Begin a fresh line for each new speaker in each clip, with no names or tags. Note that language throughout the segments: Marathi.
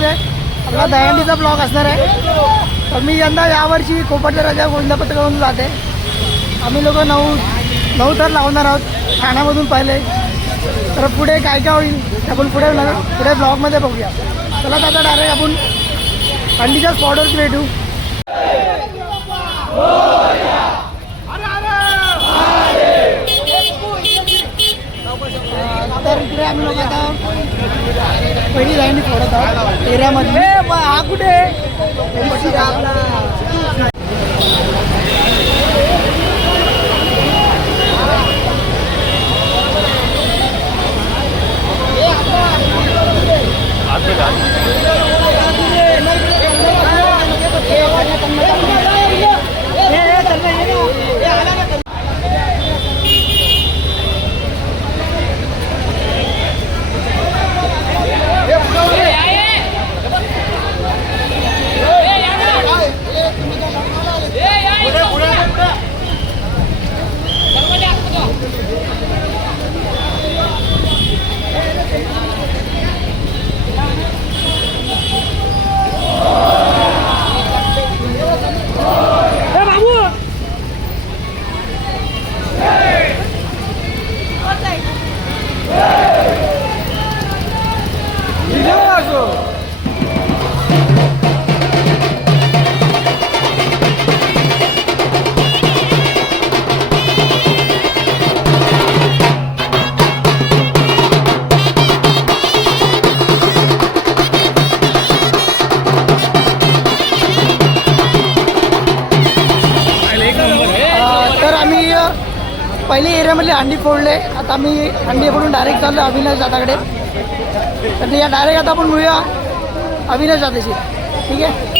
ब्लॉगमध्ये आपला दहीहंडीचा ब्लॉग असणार आहे. तर मी यंदा यावर्षी कोपटच्या राजा गोविंदपत्रावरून जाते. आम्ही लोक नऊ नऊ तर लावणार आहोत. ठाण्यामधून पहिले. तर पुढे काय काय होईल आपण पुढे पुढे ब्लॉगमध्ये बघूया. चला तर आता डायरेक्ट आपण थंडीच्या स्पॉटवर भेटू. तर इकडे आम्ही लोक आता पहिली लाईन फोडत आहोत एरियामध्ये. हा कुठे? फोडले. आता आम्ही हंडी डायरेक्ट चाललो अविनाश दादाकडे. तर या डायरेक्ट आता आपण मिळूया अविनाश दादाशी. ठीक आहे?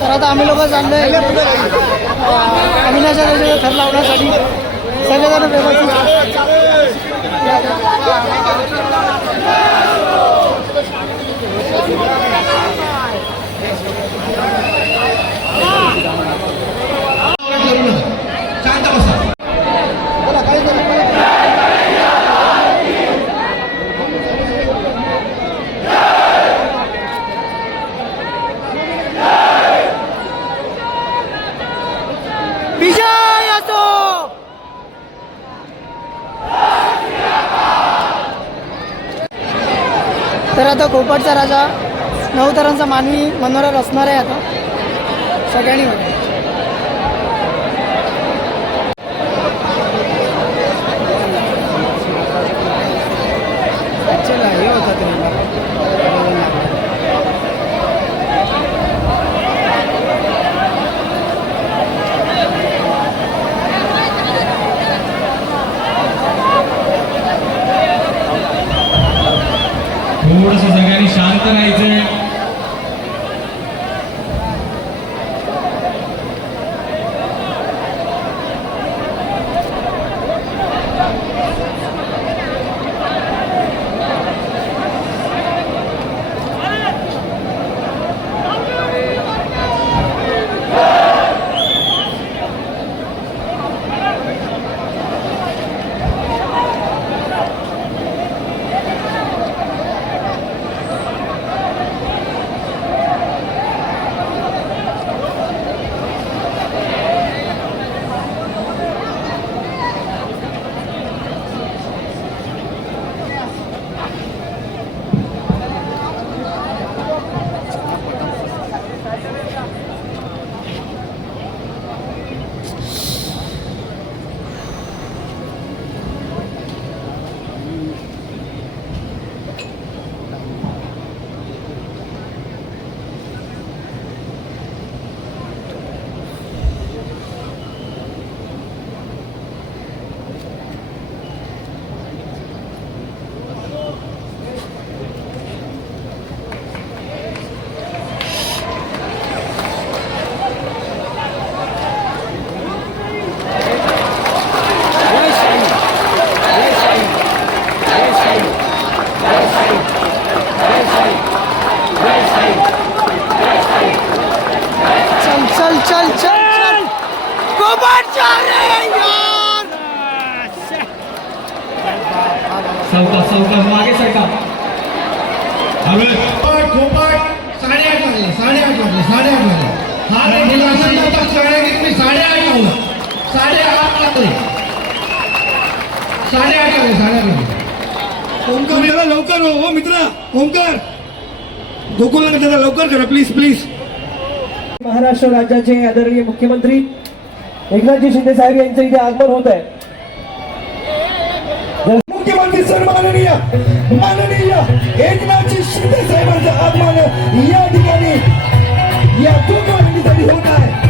तर आता आम्ही लोक चाललोय अविनाश दादाच्या थर लावण्यासाठी. सगळेजण व्यवस्थित
शांत बसा
विजय असो तर आता कोपटचा राजा नवतरांचा मानवी मनोरर असणार आहे आता. सगळ्यांनी
थोडस सगळ्यांनी शांत राहायचंय.
ओमकार लवकर हो हो मित्रा. ओमकार गोकुला त्याला लवकर करा प्लीज प्लीज
महाराष्ट्र राज्याचे आदरणीय मुख्यमंत्री एकनाथजी शिंदे साहेब यांचं इथे आगमन होत आहे.
मुख्यमंत्री सन्माननीय माननीय एकनाथजी शिंदे साहेबांचं आगमन या ठिकाणी या गोकुळासाठी होत आहे.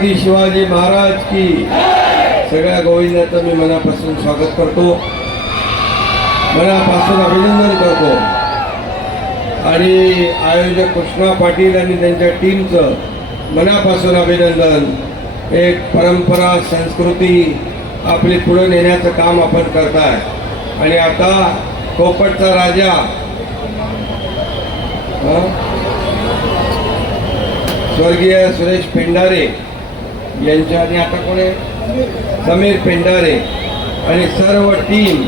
छत्रपती शिवाजी महाराज की. सगळ्या गोविंदाचं मी मनापासून स्वागत करतो. मनापासून अभिनंदन करतो. आणि आयोजक कृष्णा पाटील आणि त्यांच्या टीमचं मनापासून अभिनंदन. एक परंपरा संस्कृती आपली पुढे नेण्याचं काम आपण करताय. आणि आता कोपटचा राजा. स्वर्गीय सुरेश पेंढारे. यांच्या आणि आता कोणी? समीर पेंढारे. आणि सर्व टीम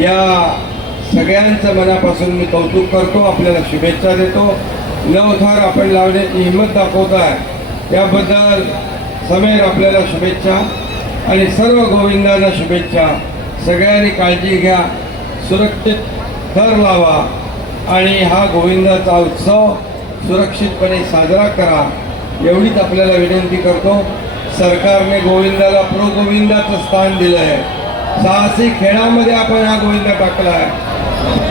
या सगळ्यांचं मनापासून मी कौतुक करतो. आपल्याला शुभेच्छा देतो. नवथार आपण लावण्याची हिंमत दाखवत आहे. त्याबद्दल समीर आपल्याला शुभेच्छा आणि सर्व गोविंदांना शुभेच्छा. सगळ्यांनी काळजी घ्या. सुरक्षित थर लावा. आणि हा गोविंदाचा उत्सव सुरक्षितपणे साजरा करा. एवढीच आपल्याला विनंती करतो. सरकारने गोविंदाला प्रो गोविंदाचं स्थान दिलं आहे साहसी खेळामध्ये आपण हा गोविंदा टाकला आहे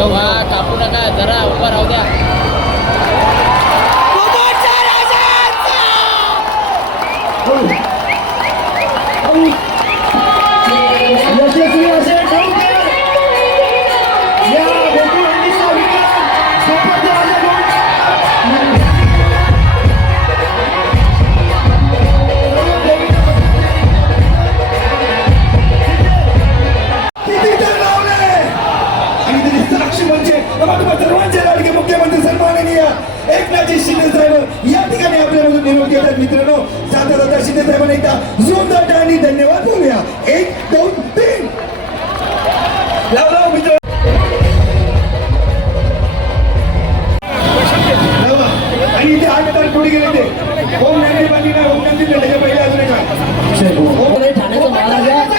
どう。काहीतरी साक्षी म्हणजे सर्वांच्या लाडके मुख्यमंत्री सन्माननीय एकनाथजी शिंदे साहेब या ठिकाणी
आपल्यामधून निरोप घेतात
मित्रांनो जाता जाता शिंदे साहेबांना एकदा जोरदार आणि धन्यवाद बोलूया एक दोन तीन मित्र आणि इथे आठ हजार कोटी गेले ते ओम गांधी बांधी ओम गांधी लढायच्या पहिले अजून एका
ठाण्याचा महाराजा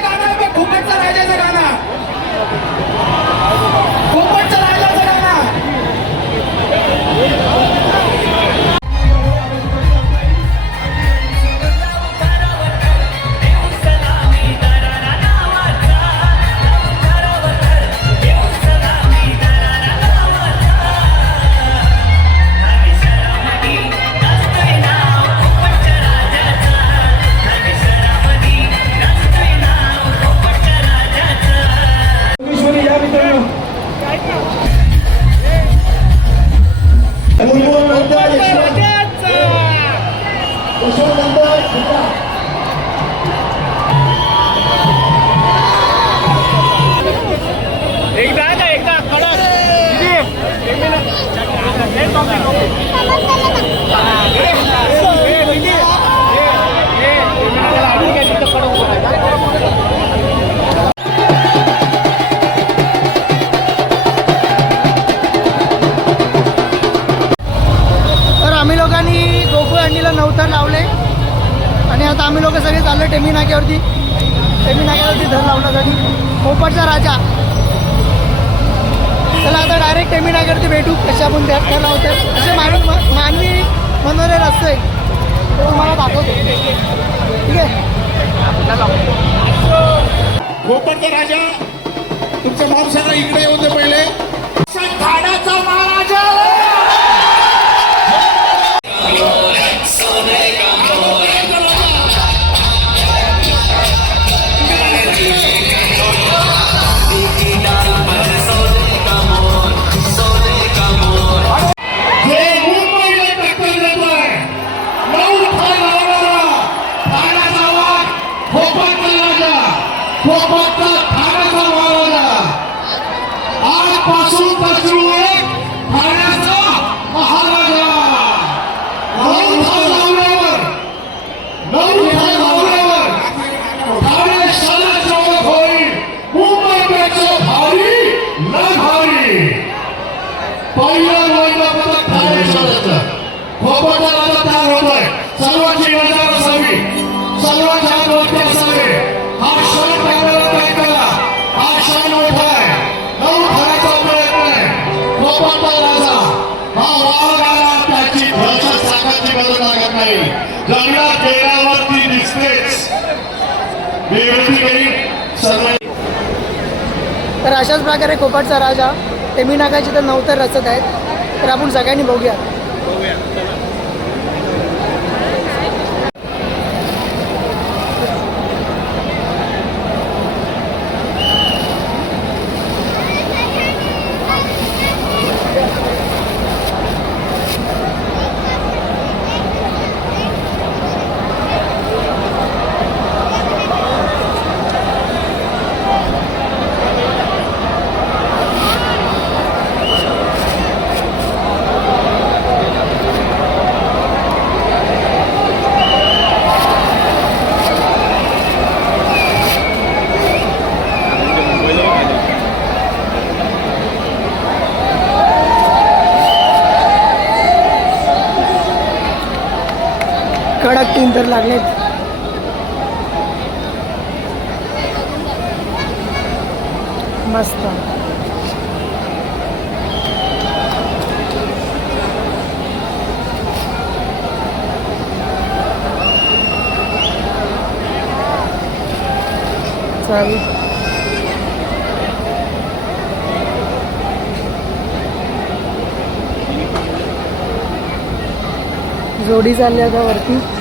नाक्यावरती टेमी नाक्यावरती धर लावण्यासाठी. पोपटचा राजा. चला आता डायरेक्ट टेमी नाक्यावरती भेटू कशा आपण त्या धर लावतात असे मानवी मानवी बनवले रस्ते ते तुम्हाला दाखवतो. ठीक आहे?
कोपरचा राजा तुमच्या माणसाला इकडे येऊन दे पहिले. ठाण्याचा तर
अशाच प्रकारे कोपटचा राजा टेमी नागाची तर नवतर रचत आहेत तर आपण सगळ्यांनी बघूया सुंदर तर लागलेत मस्त. चालेल. जोडी चालली आता वरती.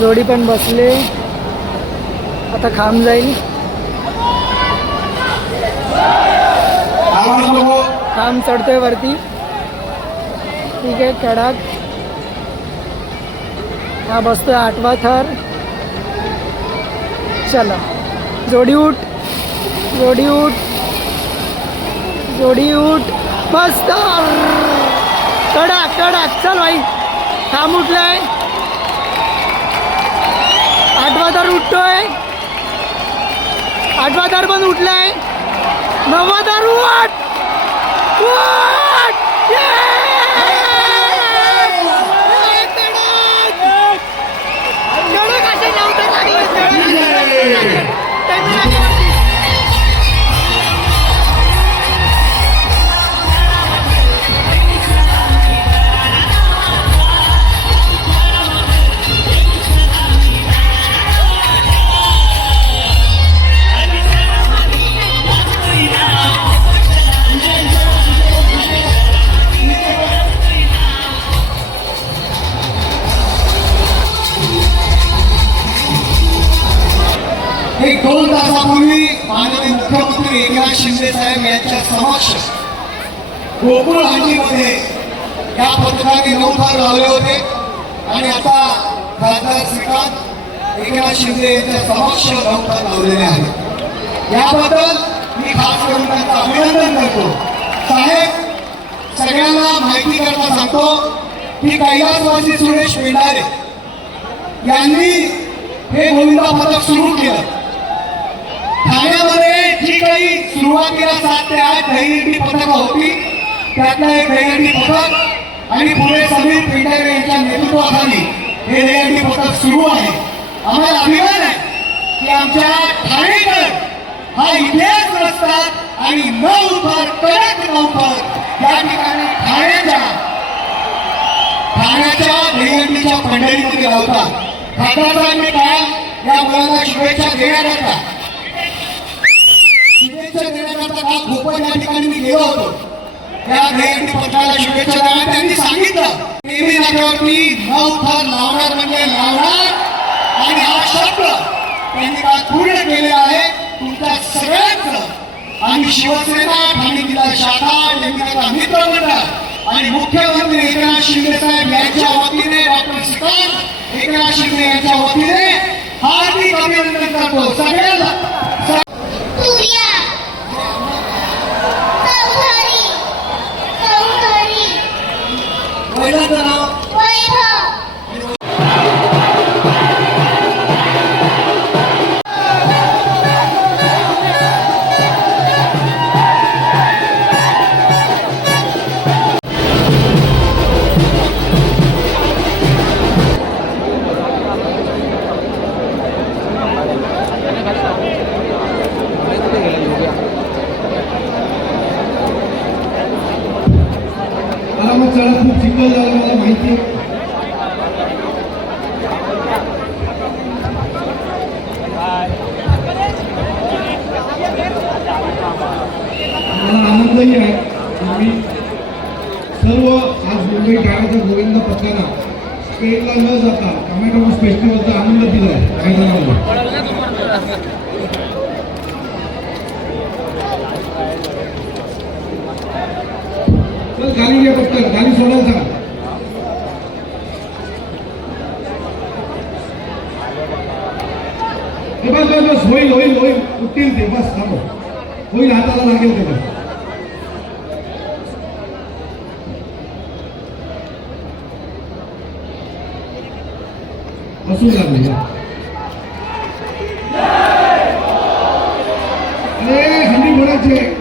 जोडी पण बसले. आता खांब जाईल. खांब चढतोय वरती. ठीक आहे कडक हा बसतोय आठवा थर. चला. जोडी उठ. जोडी उठ. जोडी उठ. मस्त. कडक कडक. चल भाई. थांब उठलाय. आठवा दार उठतोय. आठवा दार पण उठलाय. नववा दार उठ! कडक! असे लागले.
कोकण हांडीमध्ये या पथकाने नऊ भाग लावले होते. आणि आता खासदार श्रीकांत एकनाथ शिंदे यांच्या समक्ष नऊ भाग लावलेले आहेत. याबद्दल मी खास करून त्यांचं अभिनंदन करतो. साहेब सगळ्यांना माहिती करता सांगतो की कैलासवासी सुरेश पेंढारे यांनी हे गोविंदा पथक सुरू केलं. ठाण्यामध्ये जी काही सुरुवातीला सात ते आठ दहीहंडी पथकं होती त्यातला एक दहीहंडी पथक आणि पुढे समीर पेंढारे यांच्या नेतृत्वाखाली हे दहीहंडी पथक सुरू आहे. आम्हाला अभिमान आहे की आमच्या ठाणेकर हा इतिहास रचतात आणि न थर कडक न थर या ठिकाणी ठाण्याच्या ठाण्याच्या दहीहंडीच्या पंढरीमध्ये लावतात. खासदारांनी काय या मुलांना शुभेच्छा देण्याकरता शुभेच्छा देण्याकरता काल खोपन या ठिकाणी मी गेलो होतो? या दहीहंडी पत्राला शुभेच्छा द्याव्या. त्यांनी सांगितलं नेहमी नाक्यावरती नऊ थर लावणार म्हणजे लावणार आणि हा शब्द त्यांनी काल पूर्ण केले आहे. तुमच्या सगळ्यांचं आणि शिवसेना ठाणे जिल्हा शाखा नेमका मित्रमंडळ आणि मुख्यमंत्री एकनाथ शिंदे साहेब यांच्या वतीने डॉक्टर श्रीकांत एकनाथ शिंदे यांच्या वतीने हार्दिक अभिनंदन करतो. सगळ्यांना
मला आहे. आम्ही सर्व आज मुंबई ठाण्याचा गोविंद पथकांना स्पेनला न जाता टोमॅटो फेस्टिवलचा आनंद दिला आहे. काही जणांना चल खाली घे पटकन सोडायला सांग बस बस बस होईल होईल होईल. उठतील ते बस थांबव. होईल हाताला लागेल ते बस. તો શું લાગે છે એ હજી બોલે છે.